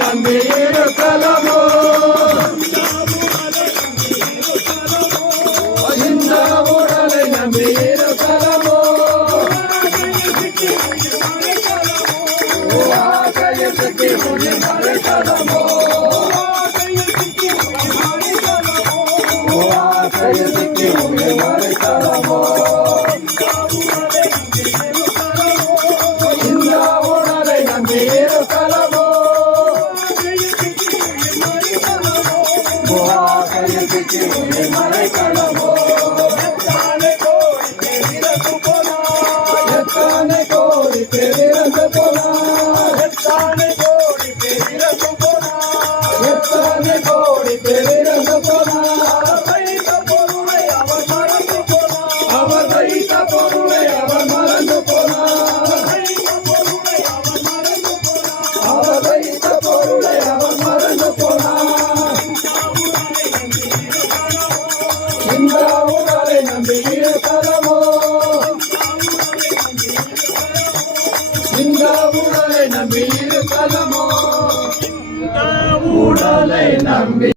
நம்பி இருக்கலமோ இந்த உடலை நம்பி இருக்கலமோ ஆசையத்துக்கு உன்னை மறைக்கலமோ ஆசையத்துக்கு உன்னை மறைக்கலமோ இந்த உடலை நம்பி இருக்கலமோ ஆசையத்துக்கு உன்னை மறைக்கலமோ எத்தனை கோடி பேரிறந்து போனார் எத்தனை கோடி பேரிறந்து போனார் எத்தனை கோடி பேரிறந்து போனார் வைத்த பொருளை அவர் மறந்து போனார் அவர் வைத்த பொருளை அவர் மறந்து போனார் அவர் வைத்த பொருளை அவர் மறந்து போனார் இந்த உடலை நம்பி இருக்கலமோ இந்த உடலை நம்பி இருக்கலமோ உடலை நம்பி